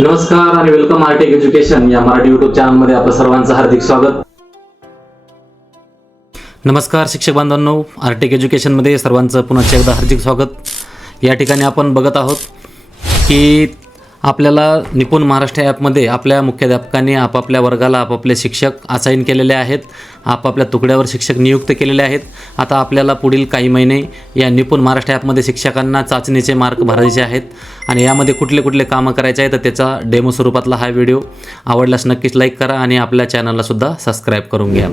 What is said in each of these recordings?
नमस्कार आणि welcome Arctic education या मराठी युट्यूब चॅनलमध्ये आपलं सर्वांचं हार्दिक स्वागत. नमस्कार शिक्षक बांधवांनो आर्टिक एज्युकेशनमध्ये सर्वांचं पुन्हा एकदा हार्दिक स्वागत. या ठिकाणी आपण बघत आहोत की आपल्याला निपुण महाराष्ट्र ॲपमध्ये आपल्या मुख्याध्यापकांनी आपापल्या वर्गाला आपापले शिक्षक असाईन केलेले आहेत आपापल्या तुकड्यावर शिक्षक नियुक्त केलेले आहेत. आता आपल्याला पुढील काही महिने या निपुण महाराष्ट्र ॲपमध्ये शिक्षकांना चाचणीचे मार्क भरायचे आहेत आणि यामध्ये कुठले कुठले कामं करायचे आहेत तर त्याचा डेमो स्वरूपातला हा व्हिडिओ आवडल्यास नक्कीच लाईक करा आणि आपल्या चॅनललासुद्धा सबस्क्राईब करून घ्या.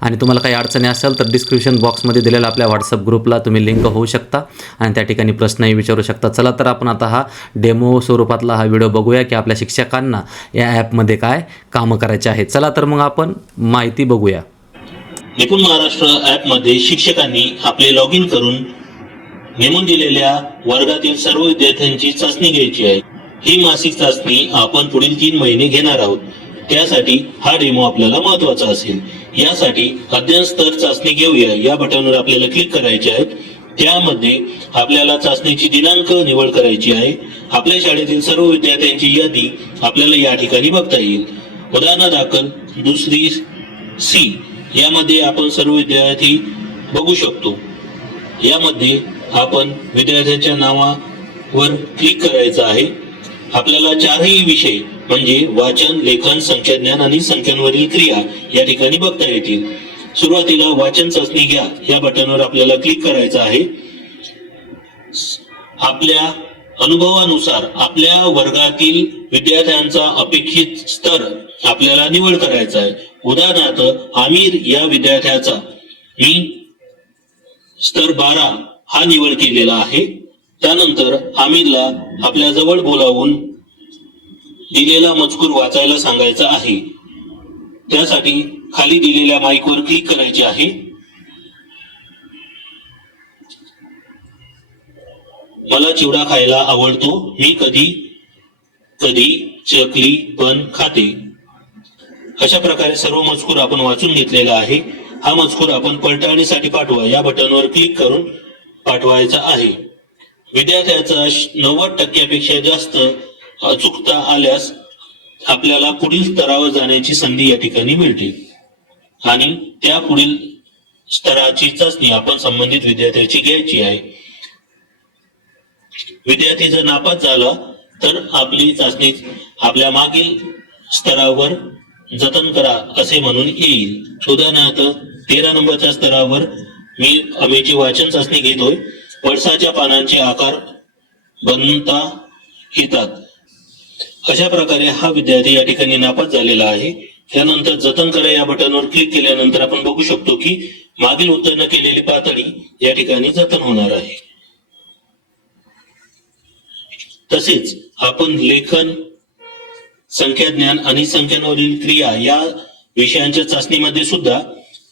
आणि तुम्हाला काही अडचणी असेल तर डिस्क्रिप्शन बॉक्समध्ये दिलेल्या आपल्या व्हॉट्सअप ग्रुपला तुम्ही लिंक होऊ शकता आणि त्या ठिकाणी प्रश्नही विचारू शकता. चला तर आपण आता हा डेमो स्वरूपातला हा व्हिडिओ बघूया की आपल्या शिक्षकांना या ॲपमध्ये काय कामं करायचे आहेत. चला तर मग आपण माहिती बघूया. निपुण महाराष्ट्र ॲपमध्ये शिक्षकांनी आपले लॉग इन करून नेमून दिलेल्या वर्गातील सर्व विद्यार्थ्यांची चाचणी घ्यायची आहे. ही मासिक चाचणी आपण पुढील तीन महिने घेणार आहोत. त्यासाठी हा डेमो आपल्याला महत्त्वाचा असेल. यासाठी अध्ययन स्तर चाचणी घेऊया. या बटनवर आपल्याला क्लिक करायचे आहे त्यामध्ये आपल्याला चाचणीची दिनांक निवड करायची आहे. आपल्या शाळेतील सर्व विद्यार्थ्यांची यादी आपल्याला या ठिकाणी बघता येईल. उदाहरणादाखल दुसरी सी यामध्ये आपण सर्व विद्यार्थी बघू शकतो. यामध्ये आपण विद्यार्थ्यांच्या नावावर क्लिक करायचं आहे. आपल्याला चारही विषय म्हणजे वाचन लेखन संख्याज्ञान आणि संख्यांवरील क्रिया या ठिकाणी बघता येतील. सुरुवातीला वाचन चाचणी घ्या. या बटनवर आपल्याला क्लिक करायचं आहे. आपल्या अनुभवानुसार आपल्या वर्गातील विद्यार्थ्यांचा अपेक्षित स्तर आपल्याला निवड करायचा आहे. उदाहरणार्थ आमिर या विद्यार्थ्याचा मी स्तर बारा हा निवड केलेला आहे. त्यानंतर आमिरला आपल्या जवळ बोलावून दिलेला मजकूर वाचायला सांगायचा आहे. त्यासाठी खाली दिलेल्या माईकवर क्लिक करायचे आहे. मला चिवडा खायला आवडतो. मी कधी कधी चकली पण खाते. अशा प्रकारे सर्व मजकूर आपण वाचून घेतलेला आहे. हा मजकूर आपण पडताळणीसाठी पाठवा. या बटनवर क्लिक करून पाठवायचा आहे. विद्यार्थ्याचा नव्वद टक्क्यापेक्षा जास्त अचूकता आल्यास आपल्याला पुढील स्तरावर जाण्याची संधी या ठिकाणी मिळते. आणि त्या पुढील स्तराची चाचणी आपण संबंधित विद्यार्थ्याची घ्यायची आहे. विद्यार्थी जर नापास झाला तर आपली चाचणी आपल्या मागील स्तरावर जतन करा असे म्हणून येईल. उदाहरणार्थ तेरा नंबरच्या स्तरावर मी अमेची वाचन चाचणी घेतोय. पळसाच्या पानांचे आकार बनता येतात. अशा प्रकारे हा विद्यार्थी या ठिकाणी नापास झालेला आहे. त्यानंतर जतन करा या बटनवर क्लिक केल्यानंतर आपण बघू शकतो की मागील उत्तीर्ण केलेली पातळी या ठिकाणी जतन होणार आहे. तसेच आपण लेखन संख्याज्ञान आणि संख्यांवरील क्रिया या विषयांच्या चाचणीमध्ये सुद्धा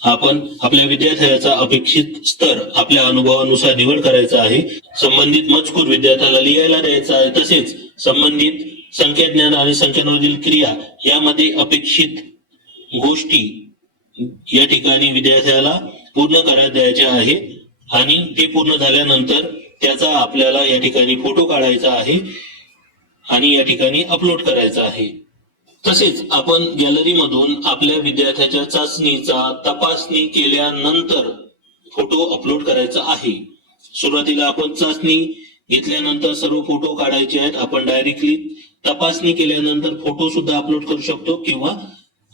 आपण आपल्या विद्यार्थ्याचा अपेक्षित स्तर आपल्या अनुभवानुसार निवड करायचा आहे. संबंधित मजकूर विद्यार्थ्याला लिहायला द्यायचा आहे. तसेच संबंधित संख्याज्ञान आणि संख्यांवरील क्रिया यामध्ये अपेक्षित गोष्टी या ठिकाणी विद्यार्थ्याला पूर्ण करायला द्यायच्या आहे. आणि ते पूर्ण झाल्यानंतर त्याचा आपल्याला या ठिकाणी फोटो काढायचा आहे आणि या ठिकाणी अपलोड करायचा आहे. तसेच आपण गॅलरीमधून आपल्या विद्यार्थ्याच्या चाचणीचा तपासणी केल्यानंतर फोटो अपलोड करायचा आहे. सुरुवातीला आपण चाचणी घेतल्यानंतर सर्व फोटो काढायचे आहेत. आपण डायरेक्टली तपासणी केल्यानंतर फोटो सुद्धा अपलोड करू शकतो किंवा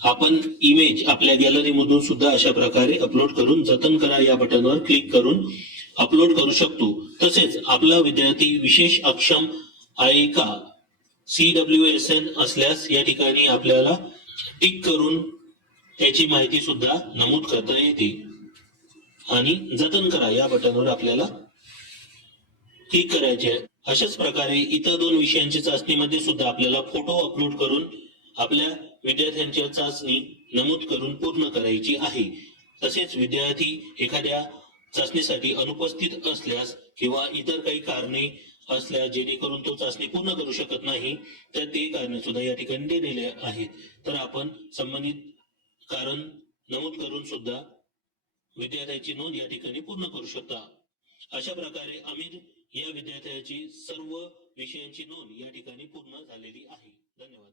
आपण इमेज आपल्या गॅलरीमधून सुद्धा अशा प्रकारे अपलोड करून जतन करा या बटनवर क्लिक करून अपलोड करू शकतो. तसेच आपला विद्यार्थी विशेष अक्षम आहे का सी डब्ल्यू एस एन असल्यास या ठिकाणी आपल्याला टिक करून त्याची माहिती सुद्धा नमूद करता येते. आणि जतन करा या बटनवर आपल्याला क्लिक करायची आहे अशाच प्रकारे इतर दोन विषयांच्या चाचणीमध्ये सुद्धा आपल्याला फोटो अपलोड करून आपल्या विद्यार्थ्यांच्या चाचणी नमूद करून पूर्ण करायची आहे. तसेच विद्यार्थी एखाद्या चाचणीसाठी अनुपस्थित असल्यास किंवा इतर काही कारणे असल्यास जेणेकरून तो चाचणी पूर्ण करू शकत नाही तर ते कारणे सुद्धा या ठिकाणी दिलेले आहेत. तर आपण संबंधित कारण नमूद करून सुद्धा विद्यार्थ्याची नोंद या ठिकाणी पूर्ण करू शकता. अशा प्रकारे अमित या विद्यार्थ्याची सर्व विषयांची नोंद या ठिकाणी पूर्ण झालेली आहे. धन्यवाद.